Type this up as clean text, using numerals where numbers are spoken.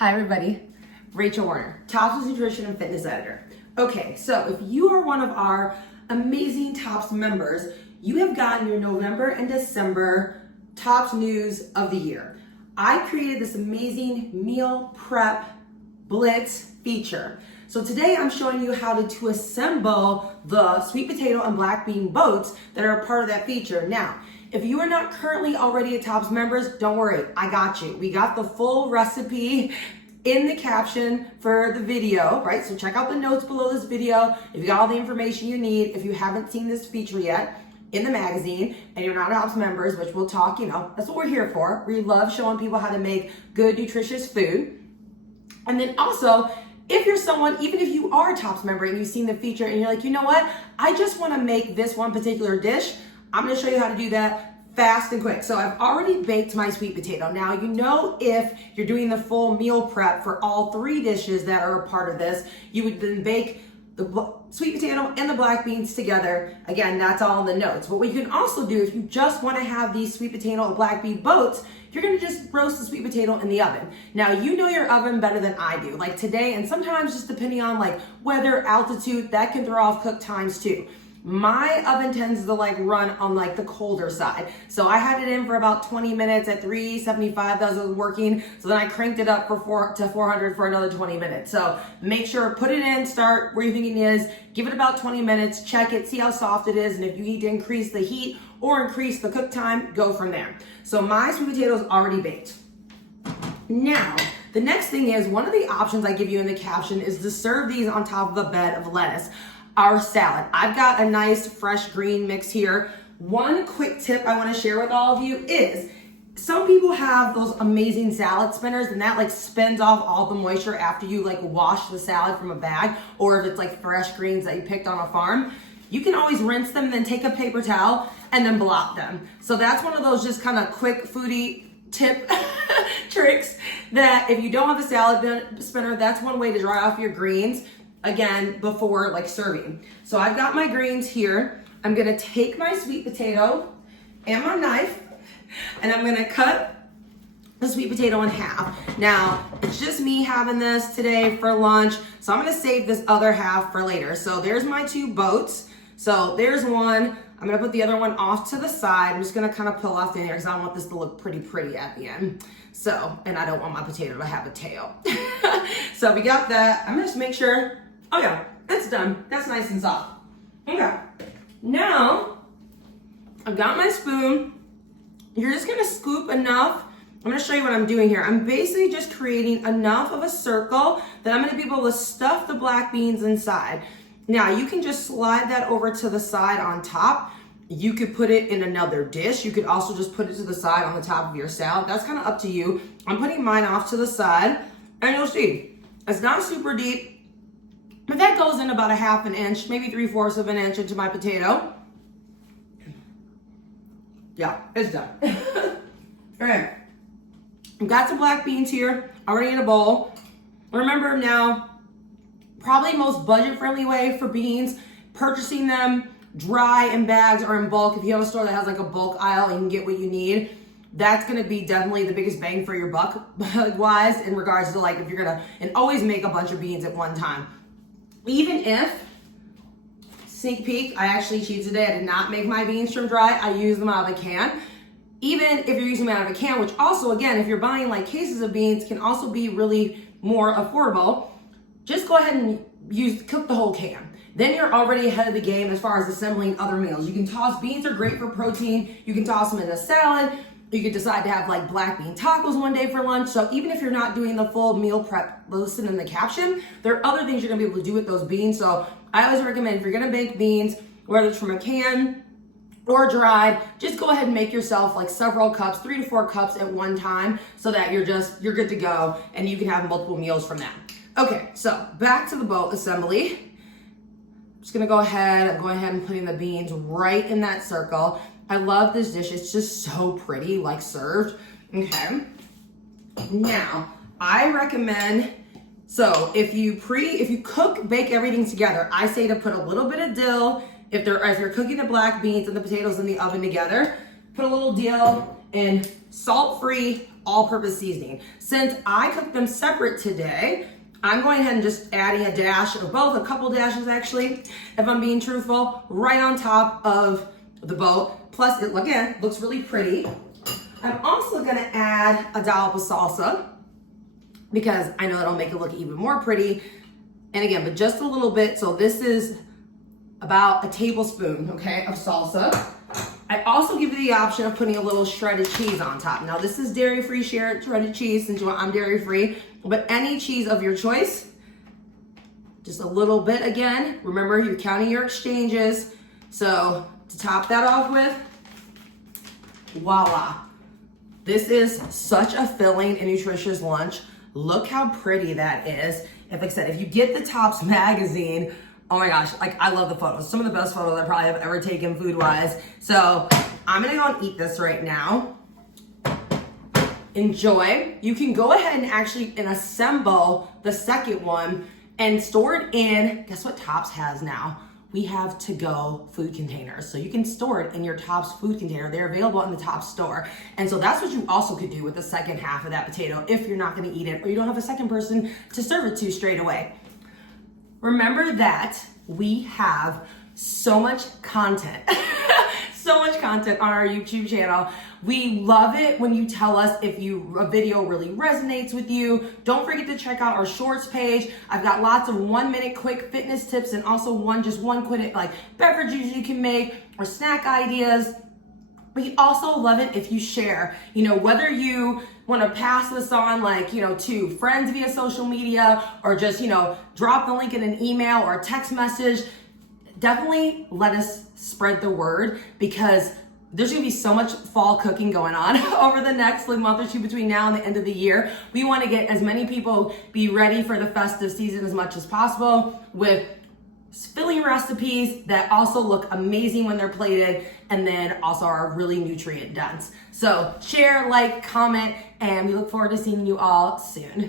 Hi everybody, Rachel Warner, Tops Nutrition and Fitness Editor. Okay, so if you are one of our amazing Tops members, you have gotten your November and December Tops News of the Year. I created this amazing meal prep blitz feature. So today I'm showing you how to assemble the sweet potato and black bean boats that are a part of that feature. Now, if you are not currently already a Tops members, don't worry, I got you. We got the full recipe in the caption for the video, right? So check out the notes below this video. If you got all the information you need, if you haven't seen this feature yet in the magazine and you're not a Tops members, which we'll talk, that's what we're here for. We love showing people how to make good, nutritious food. And then also, if you're someone, even if you are a Tops member and you've seen the feature and you're like, you know what? I just wanna make this one particular dish. I'm gonna show you how to do that fast and quick. So I've already baked my sweet potato. Now, if you're doing the full meal prep for all three dishes that are a part of this, you would then bake the sweet potato and the black beans together. Again, that's all in the notes. But what you can also do, if you just wanna have these sweet potato and black bean boats, you're gonna just roast the sweet potato in the oven. Now, you know your oven better than I do. Like today, and sometimes just depending on like weather, altitude, that can throw off cook times too. My oven tends to run on the colder side. So I had it in for about 20 minutes at 375, that was working. So then I cranked it up to 400 for another 20 minutes. So make sure, put it in, start where you think it is, give it about 20 minutes, check it, see how soft it is. And if you need to increase the heat or increase the cook time, go from there. So my sweet potato is already baked. Now, the next thing is, one of the options I give you in the caption is to serve these on top of a bed of lettuce. Our salad. I've got a nice fresh green mix here. One quick tip I want to share with all of you is, some people have those amazing salad spinners and that spins off all the moisture after you wash the salad from a bag, or if it's fresh greens that you picked on a farm. You can always rinse them and then take a paper towel and then blot them. So that's one of those just kind of quick foodie tip tricks that if you don't have a salad spinner, that's one way to dry off your greens. Again, before serving. So I've got my greens here. I'm gonna take my sweet potato and my knife and I'm gonna cut the sweet potato in half. Now, it's just me having this today for lunch, so I'm gonna save this other half for later. So there's my two boats. So there's one. I'm gonna put the other one off to the side. I'm just gonna kind of pull off in here because I want this to look pretty at the end. So, and I don't want my potato to have a tail. So we got that. I'm gonna just make sure. Oh yeah, that's done. That's nice and soft. Okay, now I've got my spoon. You're just gonna scoop enough. I'm gonna show you what I'm doing here. I'm basically just creating enough of a circle that I'm gonna be able to stuff the black beans inside. Now you can just slide that over to the side on top. You could put it in another dish. You could also just put it to the side on the top of your salad. That's kind of up to you. I'm putting mine off to the side and you'll see, it's not super deep. But that goes in about a half an inch, maybe 3/4 of an inch into my potato. Yeah, it's done. All right, I've got some black beans here, already in a bowl. Remember now, probably most budget-friendly way for beans, purchasing them dry in bags or in bulk. If you have a store that has a bulk aisle, you can get what you need. That's gonna be definitely the biggest bang for your buck wise in regards to if you're gonna, and always make a bunch of beans at one time. Even if, sneak peek, I actually cheated today. I did not make my beans from dry. I used them out of a can. Even if you're using them out of a can, which also, again, if you're buying cases of beans, can also be really more affordable, just go ahead and cook the whole can. Then you're already ahead of the game as far as assembling other meals. You can toss, beans are great for protein. You can toss them in a salad. You could decide to have black bean tacos one day for lunch. So even if you're not doing the full meal prep listed in the caption, there are other things you're gonna be able to do with those beans. So I always recommend, if you're gonna bake beans, whether it's from a can or dried, just go ahead and make yourself several cups, 3 to 4 cups at one time, so that you're good to go and you can have multiple meals from that. Okay, so back to the boat assembly. I'm just gonna go ahead and putting the beans right in that circle. I love this dish. It's just so pretty, served. Okay. Now, I recommend, so if you bake everything together, I say to put a little bit of dill. If you're cooking the black beans and the potatoes in the oven together, put a little dill in salt-free all-purpose seasoning. Since I cooked them separate today, I'm going ahead and just adding a dash of both, a couple dashes actually, if I'm being truthful, right on top of the boat. Plus, it, again, looks really pretty. I'm also gonna add a dollop of salsa because I know that'll make it look even more pretty. And again, but just a little bit. So this is about a tablespoon, okay, of salsa. I also give you the option of putting a little shredded cheese on top. Now this is dairy-free shredded cheese since I'm dairy-free, but any cheese of your choice, just a little bit again. Remember, you're counting your exchanges. So to top that off with, voila. This is such a filling and nutritious lunch. Look how pretty that is. If, like I said, if you get the Tops magazine, oh my gosh, like I love the photos. Some of the best photos I probably have ever taken food-wise. So I'm gonna go and eat this right now. Enjoy. You can go ahead and actually assemble the second one and store it in, guess what Tops has now? We have to-go food containers. So you can store it in your Tops food container. They're available in the Tops store. And so that's what you also could do with the second half of that potato if you're not gonna eat it or you don't have a second person to serve it to straight away. Remember that we have so much content, so much content on our YouTube channel. We love it when you tell us if a video really resonates with you. Don't forget to check out our shorts page. I've got lots of 1-minute quick fitness tips and also one quick like beverages you can make or snack ideas. We also love it if you share, whether you want to pass this on to friends via social media or just, drop the link in an email or a text message. Definitely let us spread the word because there's gonna be so much fall cooking going on over the next month or two between now and the end of the year. We want to get as many people be ready for the festive season as much as possible with filling recipes that also look amazing when they're plated and then also are really nutrient dense. So share, like, comment, and we look forward to seeing you all soon.